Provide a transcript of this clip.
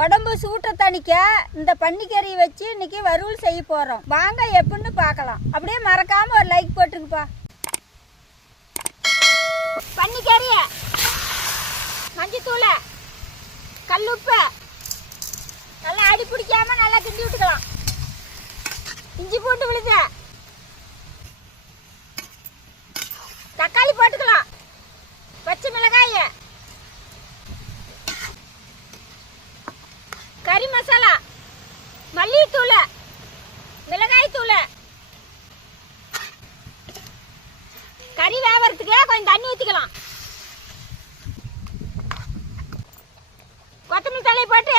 உடம்பு சூட்டை தணிக்க இந்த பன்னிக்கறி வச்சு இன்னைக்கு வறுவல் செய்ய போகிறோம். வாங்க எப்படின்னு பார்க்கலாம். அப்படியே மறக்காம ஒரு லைக் போட்டுருங்கப்பா. பன்னிக்கறி, மஞ்சத்தூள், கல்லுப்பு நல்லா அடி பிடிக்காம நல்லா கிண்டி விட்டுக்கலாம். இஞ்சி பூண்டு விழுது, தக்காளி போட்டுக்கலாம், பச்சை மிளகாய், கறி மசாலா, மல்லித்தூள், மிளகாய் தூள், கறி வேவறதுக்கு கொஞ்சம் தண்ணி ஊற்றிக்கலாம். கொத்தமல்லி தழையை போட்டு